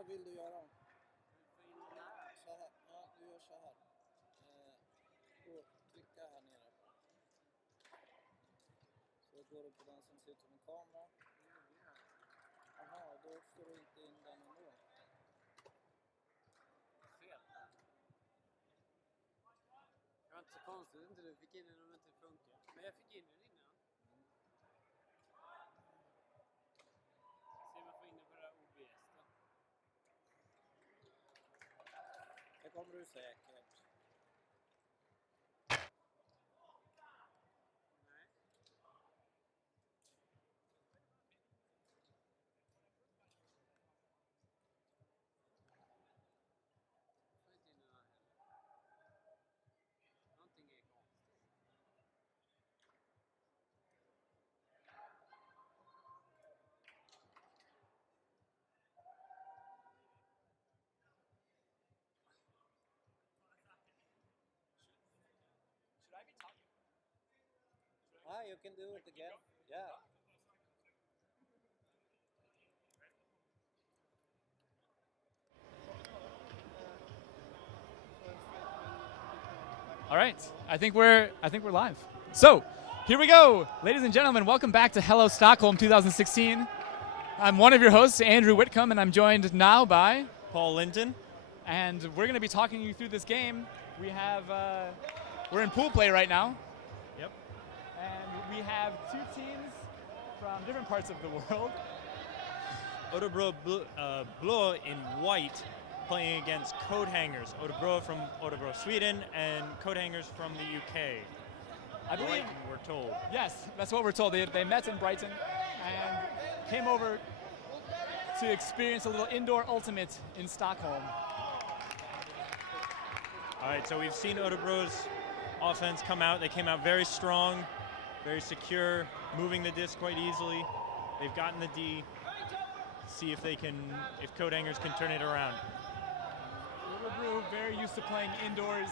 Vad vill du göra? Få in den här. Så här. Ja, du gör så här. Och trycka här nere. Så går du på den som ser ut som en kamera. Jaha, då får du inte in den ändå. Fel. Det var inte så konstigt inte du fick in den om det inte funkar. Men jag fick in den innan. Se om jag får in den på det där OBS då. Det kommer du säkert. Nej. Får inte in den här heller. Någonting är konstigt. Should I be talking? Ah, you can do it again. Yeah. All right, I think we're live. So, here we go, ladies and gentlemen. Welcome back to Hello Stockholm 2016. I'm one of your hosts, Andrew Whitcomb, and I'm joined now by Paul Linton. and we're going to be talking you through this game. We have we're in pool play right now, Yep. and we have two teams from different parts of the world. Örebro Blå in white playing against Coathangers. Örebro from Örebro, Sweden, and Coathangers from the UK. I believe, Brighton, we're told. yes, that's what we're told. They met in Brighton and came over to experience a little indoor ultimate in Stockholm. All right, so we've seen Örebro's offense come out. They came out very strong, very secure, moving the disc quite easily. They've gotten the D. See if Coathangers can turn it around. Örebro, very used to playing indoors.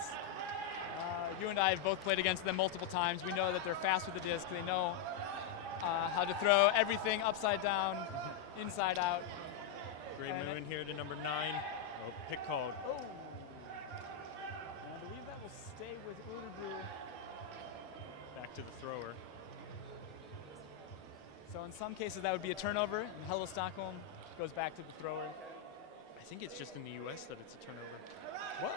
You and I have both played against them multiple times. We know that they're fast with the disc. They know how to throw everything upside down, inside out. Great move in here to number 9. Oh, pick called. Oh! And I believe that will stay with Örebro. Back to the thrower. So in some cases that would be a turnover. And Hello Stockholm goes back to the thrower. I think it's just in the US that it's a turnover. What?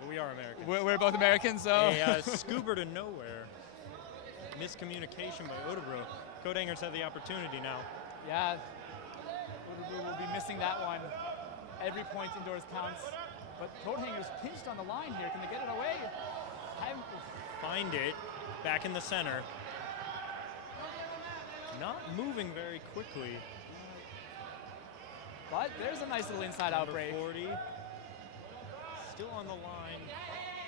But we are Americans. We're both Americans, so. A scuba to nowhere. Miscommunication by Örebro. Coathangers have the opportunity now. Yeah, Örebro will be missing that one. Every point indoors counts. But Coathangers pinched on the line here. Can they get it away? Find it. Back in the center. Not moving very quickly. But there's a nice little inside out break. 40. Still on the line.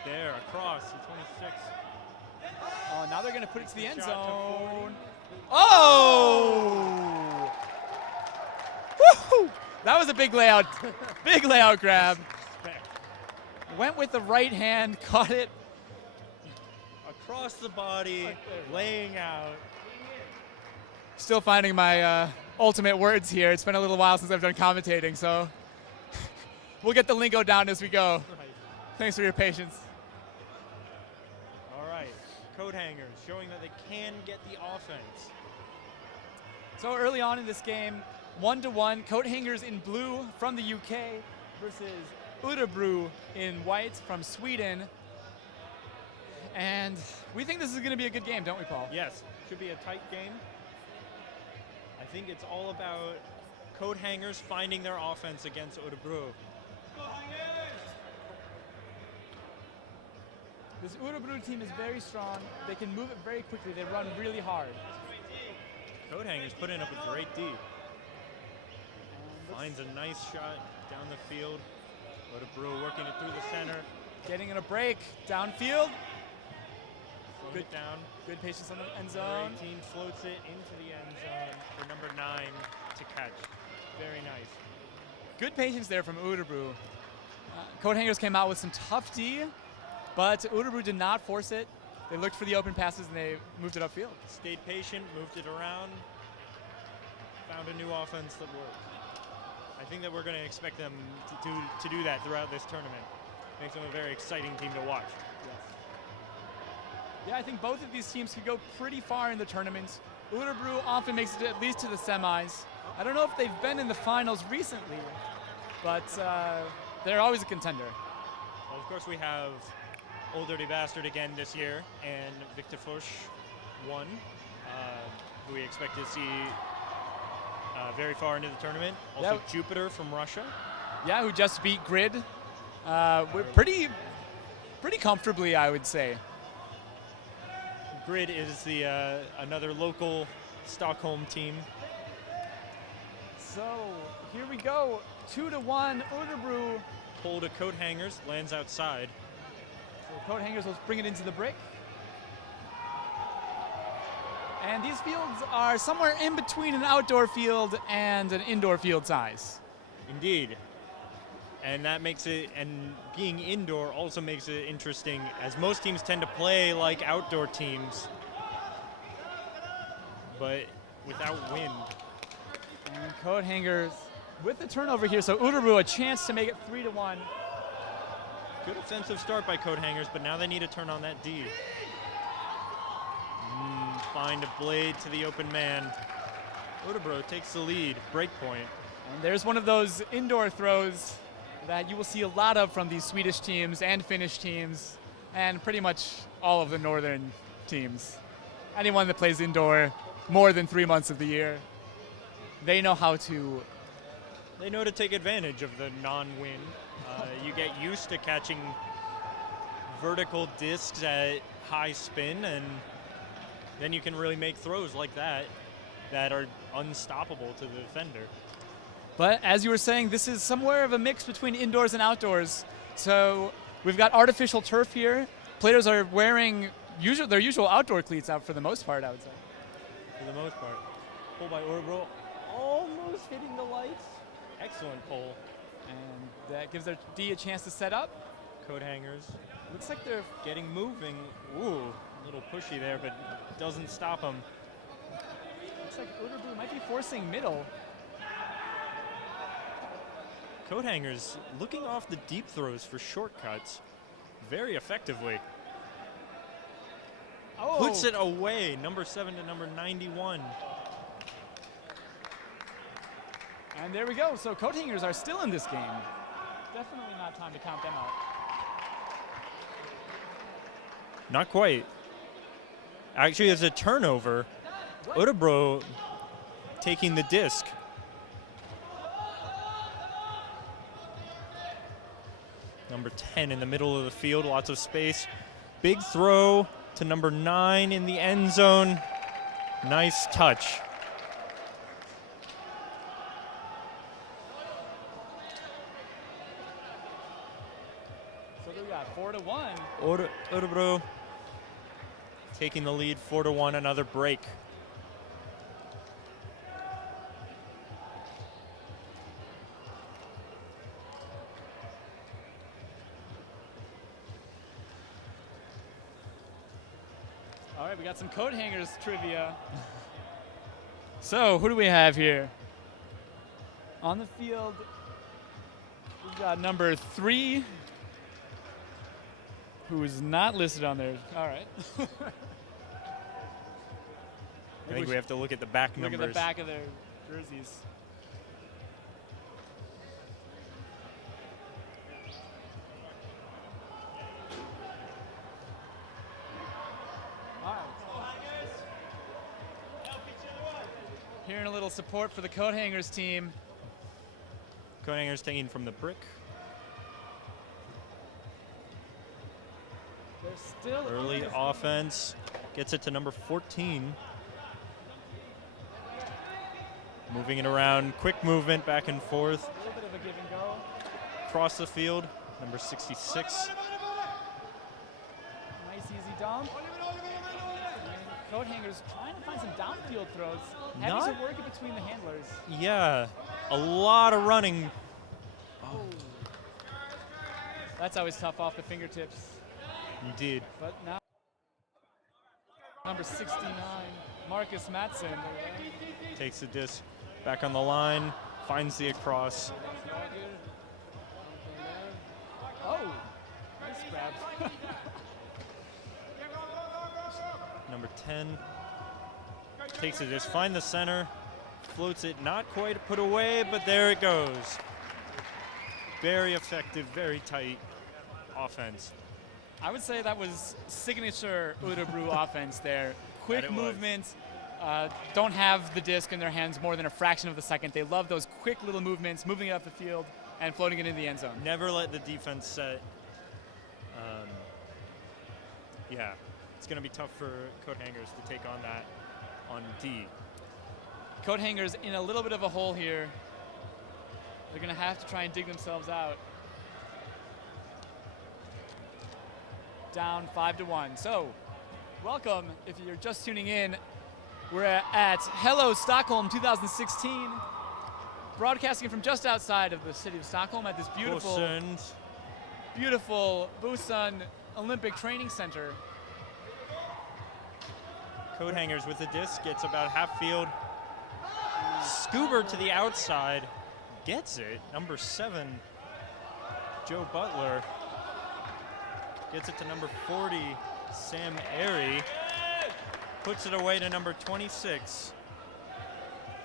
There, across the 26. Oh, now they're going to put it to the end Shot to zone. 40. Oh! Woohoo! That was a big layout. Big layout grab. Went with the right hand, caught it. Across the body, laying out. Still finding my ultimate words here. It's been a little while since I've done commentating, so we'll get the lingo down as we go. Right. Thanks for your patience. All right. Coathangers showing that they can get the offense. So early on in this game, 1-1, Coathangers in blue from the UK versus Örebro in white from Sweden. And we think this is going to be a good game, don't we, Paul? Yes, should be a tight game. I think it's all about Coathangers finding their offense against Örebro. This Örebro team is very strong. They can move it very quickly. They run really hard. Coathangers putting up a great D. Finds a nice shot down the field. Örebro working it through the center. Getting in a break downfield. Good down. Good patience on the end zone. 18 floats it into the end zone for number 9 to catch. Very nice. Good patience there from Örebro. Coathangers came out with some tough D, but Örebro did not force it. They looked for the open passes and they moved it upfield. Stayed patient, moved it around, found a new offense that worked. I think that we're going to expect them to do that throughout this tournament. Makes them a very exciting team to watch. Yes. Yeah, I think both of these teams could go pretty far in the tournament. Örebro often makes it at least to the semis. I don't know if they've been in the finals recently, but they're always a contender. Well, of course, we have Old Dirty Bastard again this year, and Victor Foch won, who we expect to see very far into the tournament. Also, Yeah. Jupiter from Russia. Yeah, who just beat Grid. Pretty comfortably, I would say. Grid is the another local Stockholm team. So here we go, 2-1, Örebro. Pull to Coathangers, lands outside. So Coathangers will bring it into the brick. And these fields are somewhere in between an outdoor field and an indoor field size. Indeed. And that makes it, and being indoor also makes it interesting, as most teams tend to play like outdoor teams, but without wind. And Coathangers with the turnover here, so Örebro a chance to make it 3-1. Good offensive start by Coathangers, but now they need to turn on that D. Find a blade to the open man. Örebro takes the lead, break point. And there's one of those indoor throws that you will see a lot of from these Swedish teams and Finnish teams and pretty much all of the northern teams. Anyone that plays indoor more than 3 months of the year, they know how to. They know to take advantage of the non-wind. You get used to catching vertical discs at high spin, and then you can really make throws like that are unstoppable to the defender. But as you were saying, this is somewhere of a mix between indoors and outdoors. So we've got artificial turf here. Players are wearing their usual outdoor cleats out for the most part, I would say. For the most part. Pull by Örebro, almost hitting the lights. Excellent pull. And that gives their D a chance to set up. Coathangers. Looks like they're Getting moving. Ooh, a little pushy there, but doesn't stop them. looks like Örebro might be forcing middle. Coathangers looking off the deep throws for shortcuts very effectively. Oh, Puts it away, number 7 to number 91. and there we go. So Coathangers are still in this game. Definitely not time to count them out. Not quite. Actually, it's a turnover. Örebro taking the disc. Number 10 in the middle of the field, lots of space. Big throw to number 9 in the end zone. Nice touch. So we got 4-1. Örebro taking the lead 4-1, another break. All right, we got some Coathangers trivia. So who do we have here? On the field, we've got number 3, who is not listed on there. All right. I think we have to look at the back look numbers. at the back of their jerseys. All right. Hearing a little support for the Coathangers team. Coathangers taking from the brick. They're still Early offense gets it to number 14. Moving it around, quick movement back and forth. A little bit of a give and go. Across the field, number 66. Nice easy dump. Coathangers trying to find some downfield throws. Having to work it between the handlers. Yeah, a lot of running. Oh. That's always tough off the fingertips. Indeed. But now, number 69, Marcus Mattsson. Takes the disc back on the line. finds the across. Oh, nice grab. Number 10 takes it, just find the center, floats it, not quite put away, but there it goes. Very effective, very tight offense. I would say that was signature Örebro offense there. Quick That it was. movement, don't have the disc in their hands more than a fraction of the second. They love those quick little movements, moving it up the field and floating it into the end zone. Never let the defense set. Yeah, it's going to be tough for Coathangers to take on that on D. Coathangers in a little bit of a hole here. They're going to have to try and dig themselves out. Down 5-1. So, welcome if you're just tuning in. We're at Hello Stockholm 2016, broadcasting from just outside of the city of Stockholm at this beautiful Busan Olympic Training Center. Coathangers with the disc, gets about half field. Scuba to the outside, gets it. Number 7, Joe Butler. Gets it to number 40, Sam Airy. Puts it away to number 26,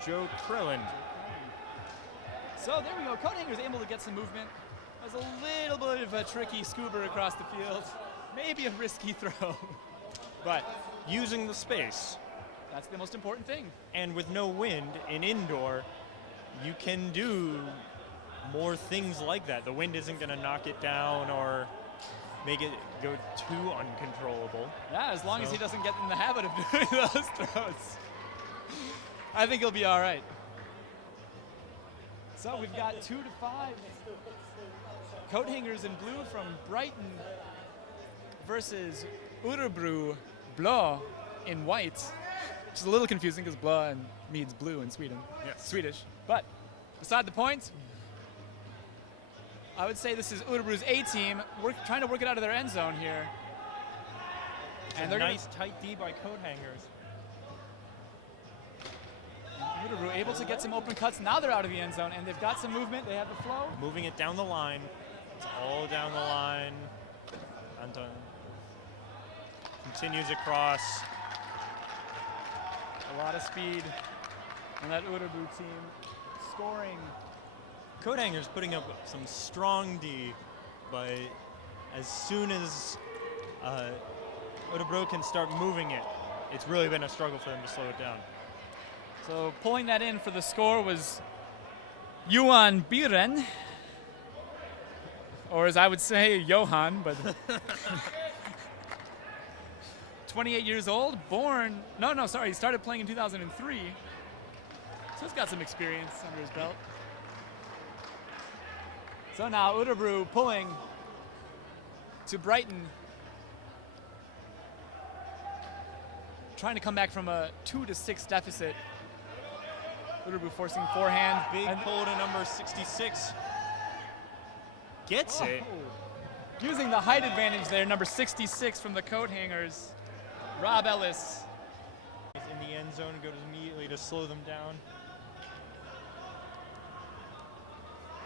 Joe Krillin. So there we go. Coathangers able to get some movement. That was a little bit of a tricky scuba across the field. Maybe a risky throw. But Using the space. that's the most important thing. And with no wind in indoor, you can do more things like that. The wind isn't going to knock it down or make it go too uncontrollable. Yeah, as long as he doesn't get in the habit of doing those throws. I think he'll be all right. So we've got 2-5. Coathangers in blue from Brighton versus Örebro Blå in white, which is a little confusing because Blå means blue in Sweden. Yes. Swedish. But beside the point, I would say this is Örebro's A team. We're trying to work it out of their end zone here. And they're nice tight D by Coathangers. Örebro able to get some open cuts. Now they're out of the end zone and they've got some movement. They have the flow. Moving it down the line. It's all down the line. Anton continues across. A lot of speed on that Örebro team. Scoring. Coathangers putting up some strong D, but as soon as Örebro can start moving it, it's really been a struggle for them to slow it down. So pulling that in for the score was Johan Biren, or as I would say, Johan, but 28 years old, born, he started playing in 2003, so he's got some experience under his belt. So now Örebro pulling to Brighton, trying to come back from a 2-6 deficit. Örebro forcing forehand. Big pull to number 66. Gets it. Using the height advantage there, number 66 from the Coathangers, Rob Ellis. In the end zone, goes immediately to slow them down.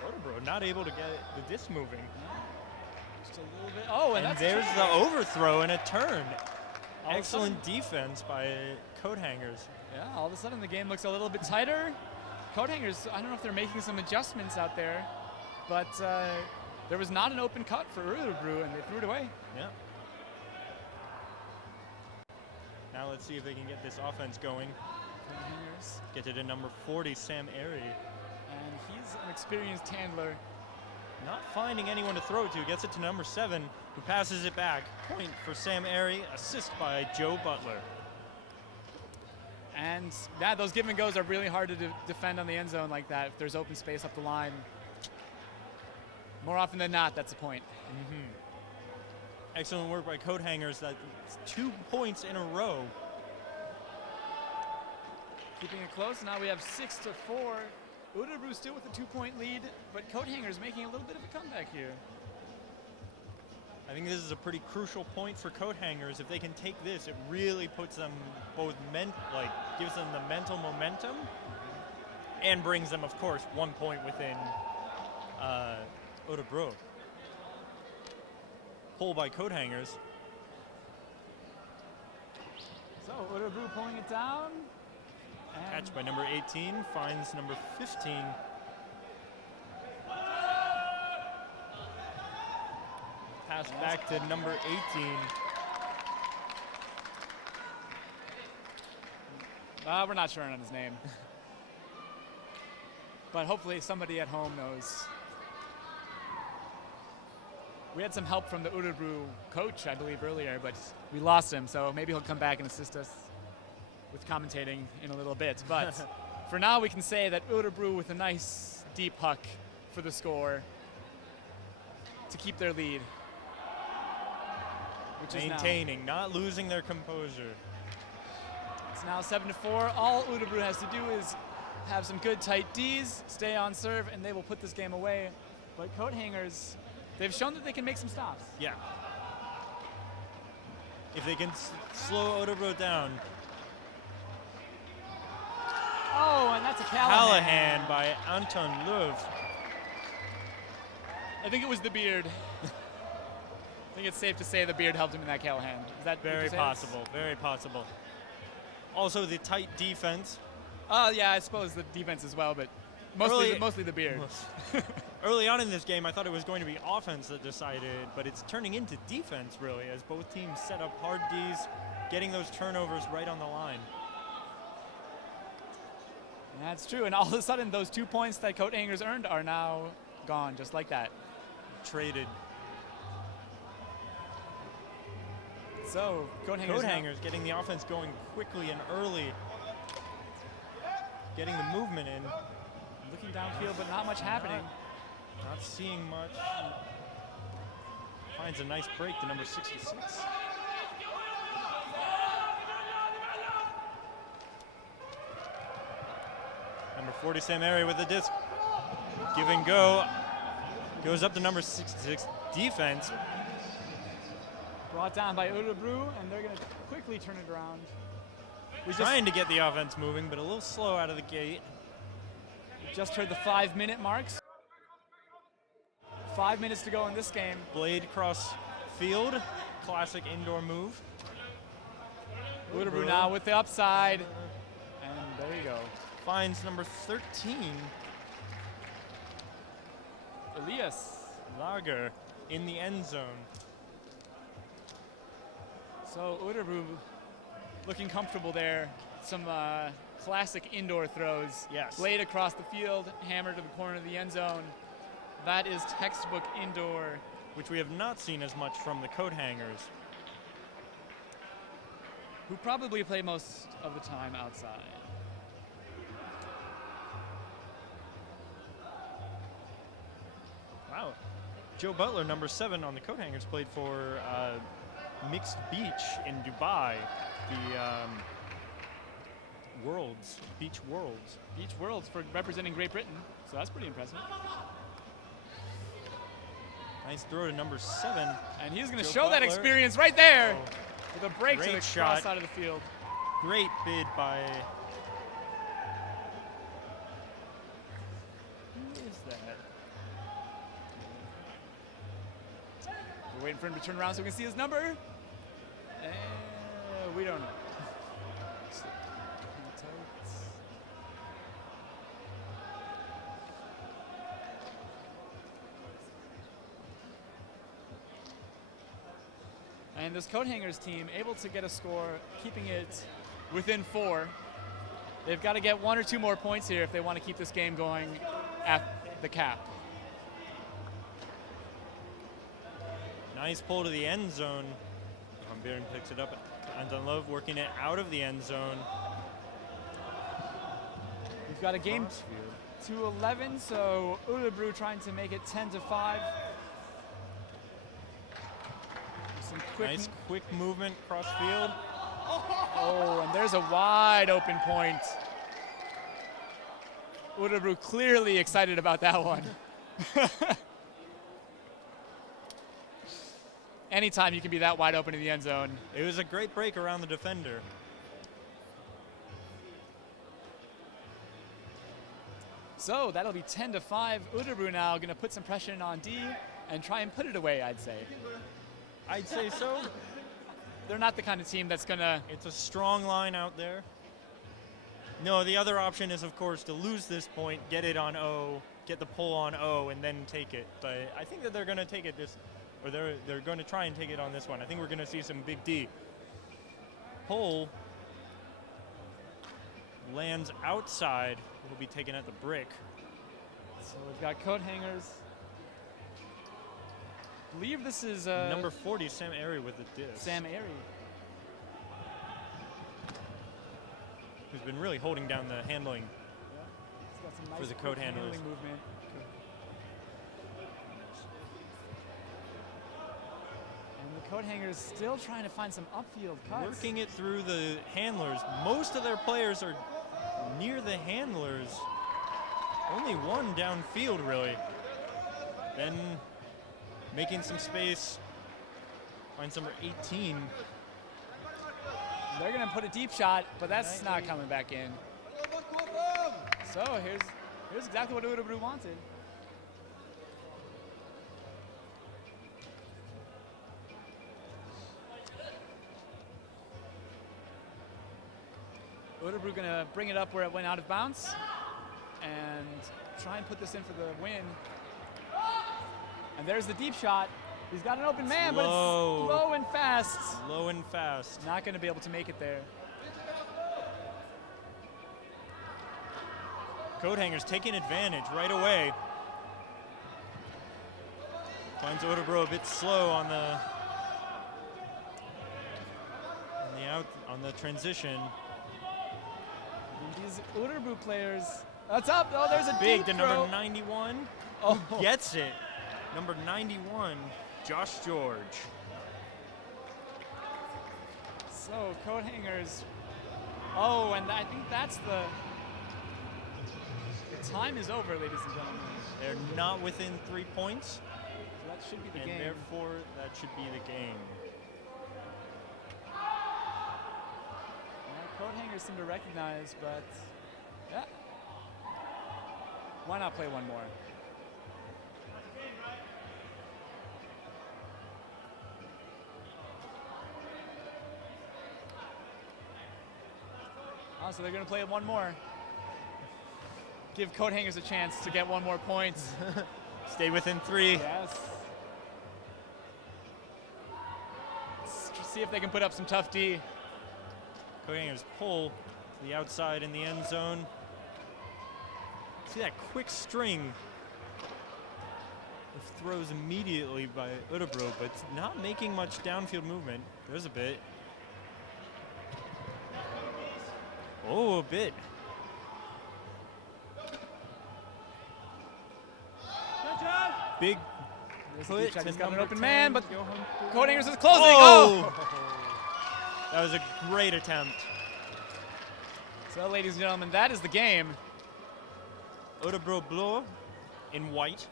Örebro not able to get the disc moving. Just a little bit. Oh, and that's there's the overthrow and a turn. Excellent defense by Coathangers. Yeah, all of a sudden the game looks a little bit tighter. Coathangers, I don't know if they're making some adjustments out there, but there was not an open cut for Örebro and they threw it away. Yeah. Now let's see if they can get this offense going. Coathangers. Get it to number 40, Sam Airy. And he's an experienced handler. Not finding anyone to throw to. Gets it to number 7, who passes it back. Point for Sam Airy. Assist by Joe Butler. And yeah, those give and goes are really hard to defend on the end zone like that. If there's open space up the line, more often than not, that's a point. Excellent work by Coathangers. That's 2 points in a row. Keeping it close. Now we have 6-4. Örebro still with a 2-point lead, but Coathangers making a little bit of a comeback here. I think this is a pretty crucial point for Coathangers. If they can take this, it really puts them both gives them the mental momentum and brings them, of course, 1 point within Örebro. Pull by Coathangers. So Örebro pulling it down. And Catch by number 18, finds number 15. Pass back to number 18. We're not sure on his name. But hopefully somebody at home knows. We had some help from the Örebro coach, I believe, earlier, but we lost him, so maybe he'll come back and assist us with commentating in a little bit. But for now, we can say that Örebro with a nice deep huck for the score to keep their lead. Which Maintaining, not losing their composure. It's now 7-4. All Örebro has to do is have some good tight Ds, stay on serve, and they will put this game away. But Coathangers, they've shown that they can make some stops. Yeah. If they can slow Örebro down. Oh, and that's a Callahan. Callahan by Anton Löw. I think it was the beard. I think it's safe to say the beard helped him in that Callahan. Is that Very possible, very possible. Also the tight defense. Yeah, I suppose the defense as well, but mostly the beard. Early on in this game, I thought it was going to be offense that decided, but it's turning into defense, really, as both teams set up hard Ds, getting those turnovers right on the line. That's true, and all of a sudden, those 2 points that Coathangers earned are now gone, just like that. Traded. So, Coathangers getting the offense going quickly and early. Getting the movement in. Looking downfield, but not much happening. Not seeing much. Finds a nice break to number 66. Number 40, Sam Airy with the disc. Give and go. Goes up to number 66. Defense. Brought down by Örebro, and they're going to quickly turn it around. Trying to get the offense moving, but a little slow out of the gate. We just heard the 5-minute marks. 5 minutes to go in this game. Blade cross field. Classic indoor move. Örebro now with the upside. And there you go. Finds number 13. Elias Lager in the end zone. So Örebro looking comfortable there. Some classic indoor throws. Yes. Blade across the field, hammer to the corner of the end zone. That is textbook indoor. Which we have not seen as much from the Coathangers. Who probably play most of the time outside. Wow. Joe Butler, number 7 on the Coathangers, played for Mixed Beach in Dubai, the Beach Worlds. Beach Worlds for representing Great Britain, so that's pretty impressive. Nice throw to number 7. And he's going to Joe show that Butler. experience right there Oh, with a break to great the shot. cross side of the field. great bid by... Who is that? We're waiting for him to turn around so we can see his number. We don't know. And this Coathangers team able to get a score, keeping it within 4. They've got to get 1 or 2 more points here if they want to keep this game going at the cap. Nice pull to the end zone. Van Buren picks it up. Anton Löw working it out of the end zone. We've got a game to 11, so Örebro trying to make it 10-5. Some Nice quick movement cross field. Oh, and there's a wide open point. Örebro clearly excited about that one. Anytime you can be that wide open in the end zone. It was a great break around the defender. So that'll be 10-5. Örebro now going to put some pressure on D and try and put it away, I'd say. I'd say so. They're not the kind of team that's going to... It's a strong line out there. No, the other option is, of course, to lose this point, get it on O, get the pull on O, and then take it. But I think that they're going to take it they're going to try and take it on this one. I think we're going to see some big D. Pull lands outside. Will be taken at the brick. So we've got Coathangers. I believe this is... Number 40, Sam Airy with the disc. Sam Airy. Who's been really holding down the handling He's got some nice for the coat handlers. handling movement. And the Coathangers still trying to find some upfield cuts. Working it through the handlers. Most of their players are near the handlers. Only one downfield, really. Then making some space. Finds number 18. They're going to put a deep shot, but that's not coming back in. So here's exactly what Örebro wanted. Örebro going to bring it up where it went out of bounds and try and put this in for the win. And there's the deep shot. He's got an open man, but it's low and fast. Low and fast. Not going to be able to make it there. Coathangers taking advantage right away. Finds Örebro a bit slow on the transition. And these Örebro players. That's up. Oh, there's a big deep to throw. number 91. Oh, Gets it. Number 91, Josh George. So Coathangers. Oh, and I think that's the time is over, ladies and gentlemen. They're not within 3 points. So that should be the and game. Therefore, that should be the game. Coathangers seem to recognize, but yeah. Why not play one more? Oh, so they're going to play it one more. Give Coathangers a chance to get one more point. Stay within 3. Yes. Let's see if they can put up some tough D. Coathangers pull to the outside in the end zone. See that quick string of throws immediately by Örebro, but it's not making much downfield movement. There's a bit. Oh, a bit. Big put to He's got an number open 10, man, but Johan. Coathangers is closing. Oh! That was a great attempt. So, ladies and gentlemen, that is the game. Örebro Blå in white,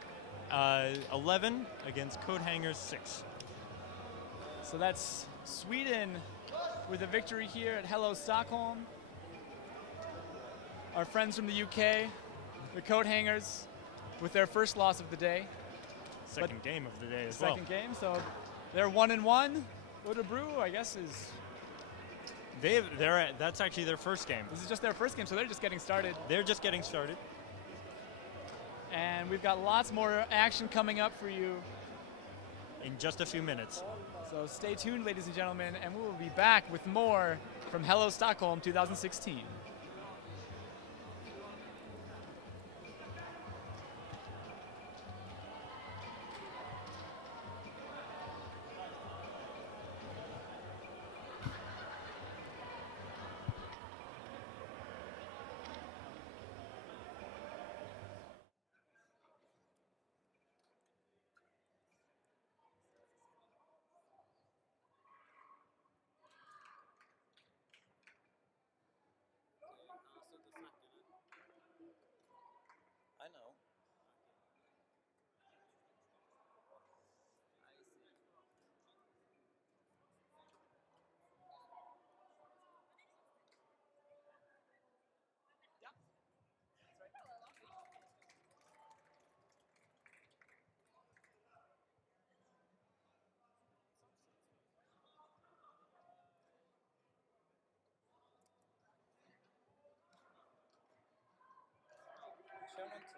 11 against Coathangers 6. So that's Sweden with a victory here at Hello Stockholm. Our friends from the UK, the Coathangers, with their first loss of the day. Second game of the day as well. Second game, so they're 1-1. Örebro, I guess, is... That's actually their first game. This is just their first game, so they're just getting started. They're just getting started. And we've got lots more action coming up for you. In just a few minutes. So stay tuned, ladies and gentlemen, and we will be back with more from Hello Stockholm 2016.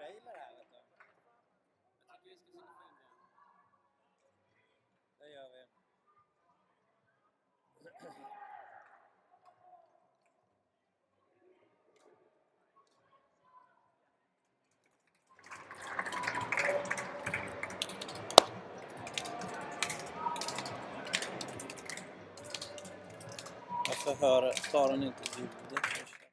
Jag gillar det här, vet du. Jag tycker vi ska försöka få in det. Det gör vi. Varför hör Saren inte ljudet?